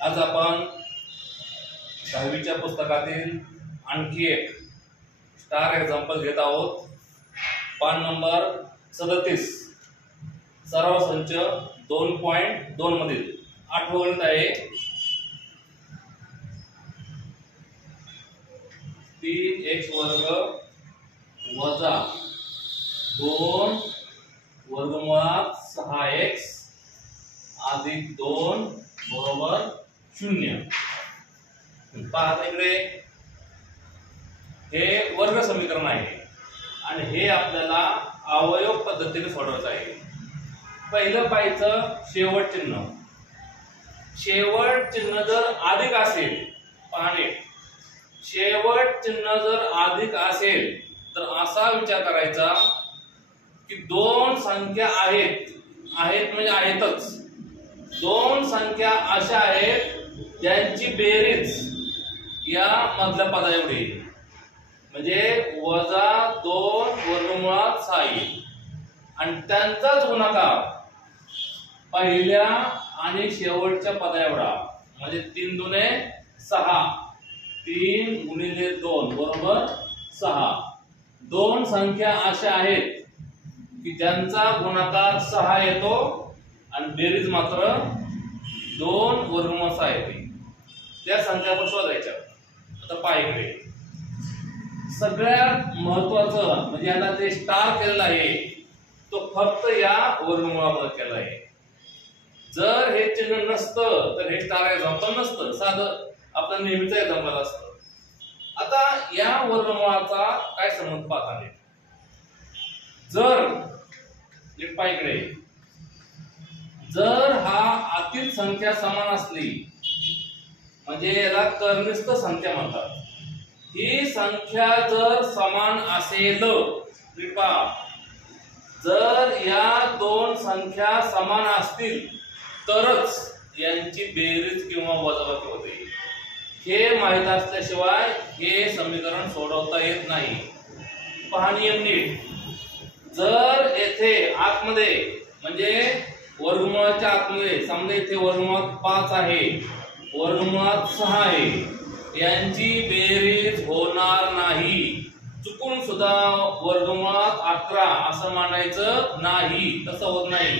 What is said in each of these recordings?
आज आपण 10वीच्या पुस्तकातील आणखी एक स्टार एक्झाम्पल घेत आहोत. पान नंबर 37 सराव संच 2.2 मधील 8वे गणित आहे. 3x वर्ग वजा 2 वर्गमुळात 6x अधिक 2 बरोबर 0. पहा इकडे हे वर्ग समीकरण आहे आणि हे आपल्याला अवयव पद्धतीने सोडवायचं आहे. पहिलं पाहायचं शेवट चिन्ह. शेवट चिन्ह जर अधिक असेल, पाहणे शेवट चिन्ह जर अधिक असेल तर असा विचार करायचा की दोन संख्या आहेत म्हणजे आहेतच. दोन संख्या अशा आहेत ज्यांची बेरीज या मधल्या पदा एवढी म्हणजे वजा 2 वर्गमुळात 6 येईल आणि त्यांचाच गुणाकार पहिल्या आणि शेवटच्या पदा एवढा म्हणजे 3 दुने 6. 3 गुणिले 2 बरोबर 6. दोन संख्या अशा आहेत की ज्यांचा गुणाकार 6 येतो आणि बेरीज मात्र 2 वर्गमूळ 6 येते. त्या संख्या आपण शोधायच्या. आता पहा इकडे सगळ्यात महत्वाचं म्हणजे याला जे स्टार केलेला आहे तो फक्त या वर्गमूळामध्ये केला आहे. जर हे चिन्ह नसतं तर हे स्टार एक्झाम्पल नसतं, साधं आपलं नेहमीचं एक्झाम्पल असतं. आता या वर्गमूळाचा काय संबंध पाहता जर पहा इकडे जर हा आतील संख्या समान असली म्हणजे याला कर्निस्थ संख्या म्हणतात. ही संख्या जर समान असेल जर या दोन संख्या समान असतील तरच यांची बेरीज किंवा वजाबाकी होते. हे माहित असल्याशिवाय हे समीकरण सोडवता येत नाही. पहा नियम नीट. जर येथे आतमध्ये म्हणजे वर्गमुळाच्या आतमध्ये समजा इथे वर्गमुळात 5 आहे, वर्गमुळात 6 आहे, यांची बेरीज होणार नाही. चुकून सुद्धा वर्गमुळात 11 असं मांडायचं नाही, तसं होत नाही.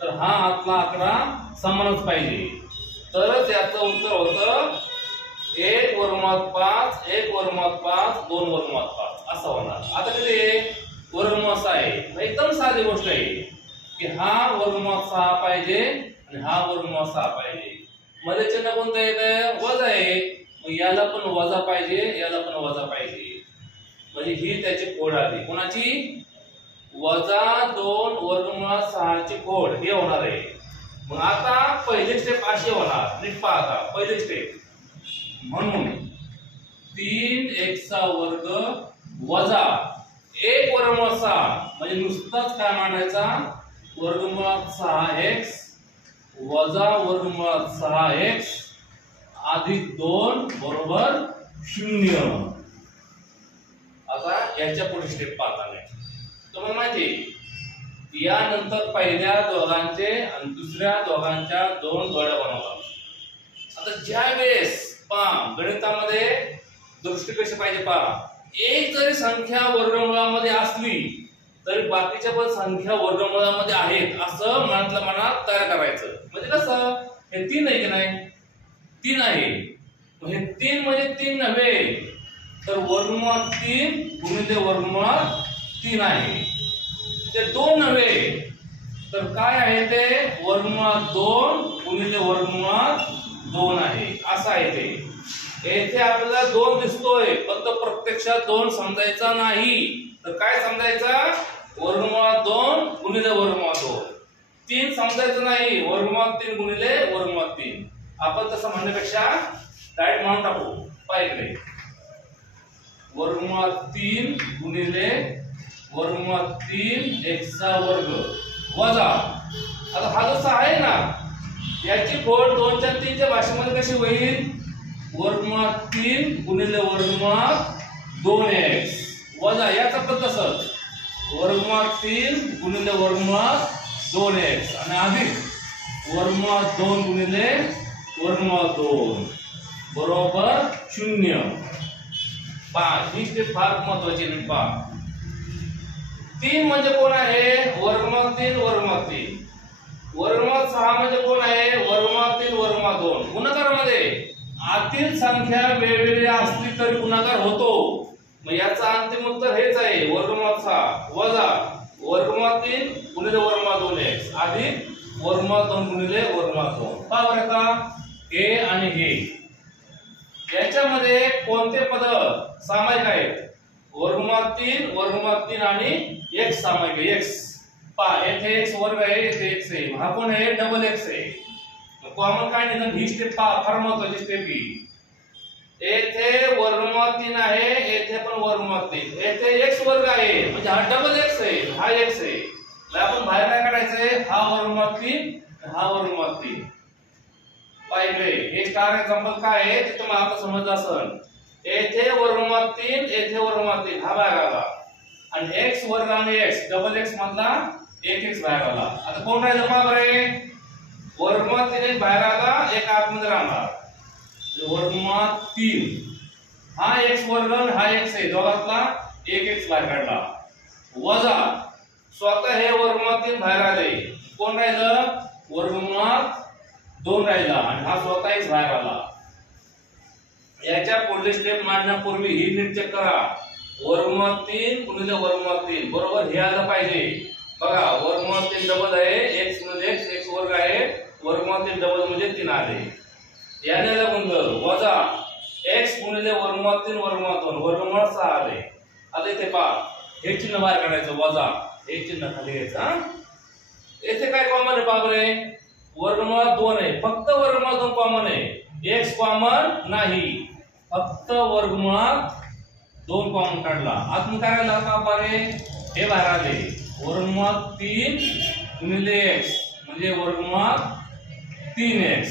तर हा आतला आकडा समानच पाहिजे तरच याचं उत्तर होतं 1 वर्गमुळात 5, 1 वर्गमुळात 5, 2 वर्गमुळात 5 असं होणार. आता किती वर्गमूळ 6 आहे. एकदम साधी गोष्ट आहे की हा वर्गमूळ 6 पाहिजे आणि हा वर्गमूळ 6 पाहिजे. मध्ये चिन्ह कोणतं येतं? वजा आहे. मग याला पण वजा पाहिजे, याला पण वजा पाहिजे. म्हणजे ही त्याची फोड आली. कोणाची? वजा 2 वर्गमूळ 6 ची फोड हे होणार आहे. मग आता पहिली स्टेप अशी होणार. नीट पहा आता पहिली स्टेप. म्हणून 3x वर्ग वजा 1 वर्गमूळ 6 म्हणजे नुसताच काय मांडायचा वर्गमुळात 6x वजा वर्गमुळात 6x अधिक 2 बरोबर 0. आता याच्या पुढे स्टेप पाहता नाही तुम्हाला माहिती यानंतर पहिल्या दोघांचे आणि दुसऱ्या दोघांच्या 2 जोड्या बनवतात. आता ज्या वेळेस पहा गणितामध्ये दृष्टी कशी पाहिजे पहा. एक जरी संख्या वर्गमुळामध्ये असली तरी बाकीच्या पण संख्या वर्गमुळामध्ये आहेत असं मनातल्या मनात तयार करायचं. म्हणजे कसं हे 3 आहे की नाही? 3 आहे. हे 3 म्हणजे 3 नव्हे तर वर्गमुळात 3 गुणिले वर्गमुळात 3 आहे. ते 2 नव्हे तर काय आहे ते वर्गमुळात 2 गुणिले वर्गमुळात 2 आहे असं आहे ते. येथे आपल्याला 2 दिसतोय फक्त प्रत्यक्षात 2 समजायचा नाही तर काय समजायचा वर्गमुळात 2 गुणिले वर्गमुळात 2. 3 समजायचं नाही वर्गमुळात 3 गुणिले वर्गमुळात 3. आपण तसं म्हणण्यापेक्षा डायरेक्ट म्हणून टाकू. पहा इकडे वर्गमुळात 3 गुणिले वर्गमुळात 3 x वर्ग वजा आता हा जो 6 आहे ना याची फोड 2 च्या 3 च्या भाषेमध्ये कशी होईल? वर्गमुळात 3 गुणिले वर्गमुळात 2x वजा याचा पण तसंच वर्गमुळात 3 गुणिले वर्गमुळात 2x आणि अधिक वर्गमुळात 2 गुणिले वर्गमूळ 2 बरोबर 0. पहा ही स्टेप फार महत्वाची आहे. पहा 3 म्हणजे कोण आहे? वर्गमूळ 3 वर्गमूळ 3. वर्गमूळ 6 म्हणजे कोण आहे? वर्गमूळ 3 वर्गमूळ 2. गुणाकारामध्ये आतील संख्या वेगवेगळी असली तरी गुणाकार होतो. मग याचा अंतिम उत्तर हेच आहे, वर्गमूळ 6 वजा वर्गमूळ 3 गुणिले वर्गमूळ 2x अधिक वर्गमूळ 2 गुणिले वर्गमूळ 2. पहा बरं का, हे आणि हे याच्यामध्ये कोणते पद सामायिक आहेत? वर्गमूळ 3 वर्गमूळ 3 आणि x सामायिक आहे. x पहा येथे x वर्ग आहे, येथे x आहे. हा कोण आहे? डबल x आहे. कॉमन काय निघाल? ही स्टेप फार महत्वाची स्टेप ही. येथे वर्गमूळ 3 आहे, येथे पण वर्गमूळ 3. येथे x वर्ग आहे म्हणजे हा डबल x आहे, हा x आहे. आपण बाहेर काय काढायचंय? हा वर्गमूळ 3 हा वर्गमूळ 3. पाहिजे हे स्टार एक्झाम्पल काय आहे ते तुम्हाला आता समजलं असेल. येथे वर्गमूळ 3 येथे वर्गमूळ 3 हा भाग आला आणि x वर्ग आणि x डबल x मधला एक x बाहेर आला. आता कोण राहिलं? पहा बरं, वर्गमूळ 3 बाहेर आला, एक आतमध्ये राहणार. वर्गमूळ 3 हा x वर्ग हा x आहे, दोघातला एक x बाहेर काढला. वजा स्वतः हे वर्गमूळ 3 बाहेर आले, कोण राहिलं? वर्गमूळ 2 राहिला आणि हा स्वतः x बाहेर आला. याच्या पुढली स्टेप मांडण्यापूर्वी ही नीट चेक करा. वर्गमूळ 3 गुणिले वर्गमूळ 3 बरोबर हे आलं पाहिजे. बघा वर्गमूळ 3 डबल आहे, x म्हणजे x वर्ग आहे, वर्गमूळ 3 डबल म्हणजे 3 आले. याने गुणधर वजा x गुणिले वर्गमूळ 3 वर्गमूळ 2 वर्गमूळ 6 आले. आता इथे पहा हे चिन्ह बाहेर काढायचं, वजा हे चिन्ह खाली घ्यायचं. येथे काय कॉमन आहे? पहा बरं, वर्गमूळ 2 आहे, फक्त वर्गमूळ 2 कॉमन आहे, x कॉमन नाही, फक्त वर्गमूळ 2 कॉमन काढला. आतून काय राहिला? पहा बरे हे बाहेर आले, वर्गमूळ 3 गुणिले x म्हणजे वर्गमूळ 3x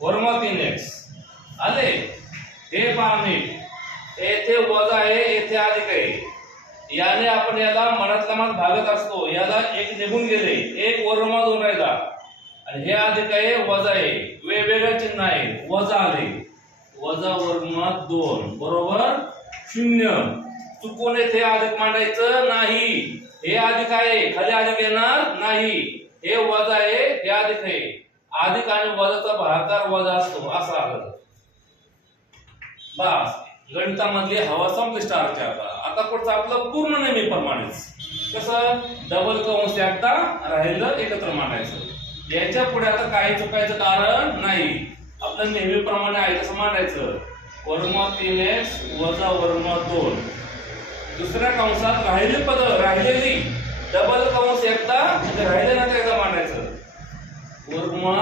वर्गमूळ 3x आले. हे पहा नीट, येथे वजा आहे, येथे अधिक आहे. याने आपण याला मनातला मान भागत असतो, याला एक निघून गेले, एक वर्गमूळ 2 राहिला आणि हे अधिक आहे वजा आहे, वेगवेगळे चिन्ह आहे, वजा आले, वजा वर्गमूळ 2 बरोबर 0. चुकून येथे अधिक मांडायचं नाही, हे अधिक आहे खाली अधिक येणार नाही, हे वजा आहे हे अधिक आहे. अधिक आणि वजाचा भागाकार वजा असतो असं आलं. बस गणितामधली हवा संपली स्टारच्या. आता पुढचं आपलं पूर्ण नेहमीप्रमाणेच कसं डबल कंस एकदा राहिलं एकत्र मांडायचं. याच्या पुढे आता काही चुकायचं कारण नाही, आपलं नेहमीप्रमाणे आहे तसं मांडायचं. वर्गमूळ 3x वजा वर्गमूळ 2. दुसऱ्या कंसात राहिली पद राहिलेली डबल कंस एकदा राहिले ना एकदा मांडायचं. वर्गमूळ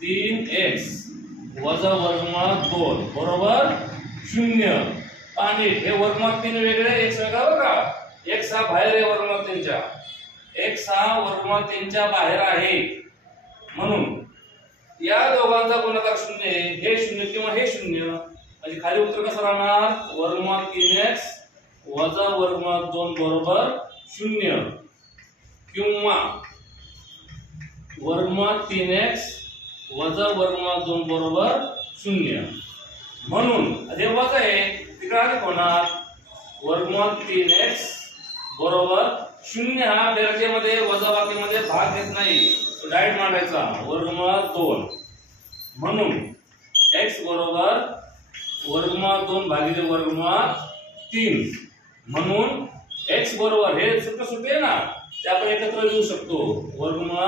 3x वजा वर्गमूळ 2 बरोबर 0. आणि हे वर्गमूळ 3 वेगळे x वेगळा बघा, x हा बाहेर आहे वर्गमूळ 3 च्या, x हा वर्गमूळ 3 च्या बाहेर आहे म्हणून या दोघांचा गुणाकार 0 आहे, हे 0 किंवा हे 0 म्हणजे खाली उत्तर कसं राहणार? वर्गमूळ 3x वजा वर्गमूळ 2 बरोबर 0 किंवा वर्गमूळ 3x वजा वर्गमूळ 2 बरोबर 0. म्हणून हे वजा आहे तिकडे अधिक होणार, वर्गमूळ 3x बरोबर 0. हा बेरजेमध्ये वजाबाकीमध्ये भाग घेत नाही, डायरेक्ट मांडायचा वर्गमूळ 2. म्हणून x बरोबर वर्गमूळ 2 भागिले वर्गमूळ 3. म्हणून x बरोबर हे सुट्ट सुट्टे आहे ना ते आपण एकत्र लिहू शकतो, वर्गमूळ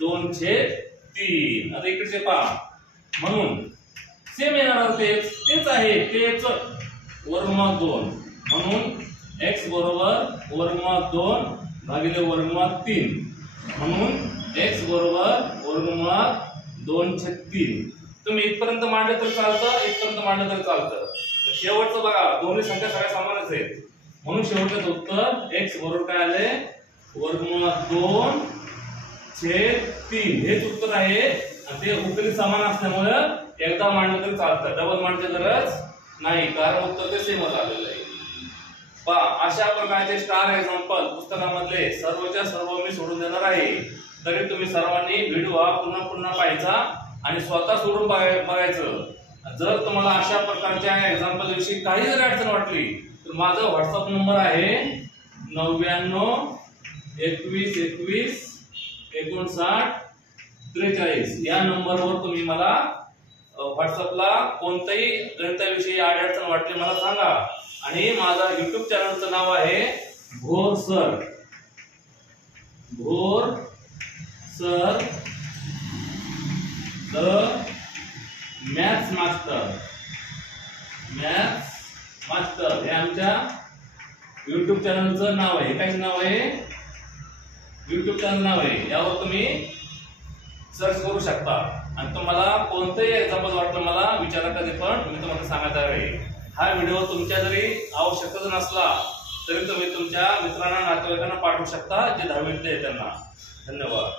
2/3. आता इकडचे पहा, म्हणून सेम येणार तेच आहे, तेच वर्गमूळ 2. म्हणून x बरोबर वर्गमूळ 2 भागिले वर्गमूळ 3. म्हणून x बरोबर वर्गमूळ 2/3. तुम्ही इथपर्यंत मांडलं तर चालतं, इथपर्यंत मांडलं तर चालतं. शेवटचं बघा दोन्ही संख्या सगळ्या समानच आहेत म्हणून शेवटचं उत्तर x बरोबर काय आले? वर्गमूळ 2/3 हेच उत्तर आहे. आणि ते उकली समान असल्यामुळे एकदा मांडलं तरी चालतं, डबल मांडण्याची गरज नाही कारण उत्तर ते सेमच आलेलं आहे. पहा अशा प्रकारचे स्टार एक्झाम्पल पुस्तकामधले सर्वच्या सर्व मी सोडून देणार आहे, तरी तुम्ही सर्वांनी व्हिडिओ हा पुन्हा पुन्हा पाहायचा आणि स्वतः सोडून बघायचं. जर तुम्हाला अशा प्रकारच्या एक्झाम्पल विषयी काही जर अडचण वाटली तर माझा व्हॉट्सअप नंबर आहे 99 21 21 59 43. या नंबरवर तुम्ही मला व्हॉट्सअपला कोणत्याही गणिताविषयी अडचण वाटली मला सांगा. आणि माझा युट्यूब चॅनलचं नाव आहे Bhor sir. Bhor sir the maths master. Maths master हे आमच्या युट्यूब चॅनलचं नाव आहे. काय नाव आहे? युट्यूब चॅनल नाव आहे. यावर तुम्ही सर्च करू शकता. आणि तुम्हाला कोणतंही एक्झाम्पल वाटलं मला विचारा कधी पण, मी तुम्हाला सांगत आहे. हा व्हिडिओ तुमच्या जरी आवश्यकच नसला तरी तुम्ही तुमच्या मित्रांना नातेवाईकांना पाठवू शकता जे 10वीतले आहेत त्यांना. धन्यवाद.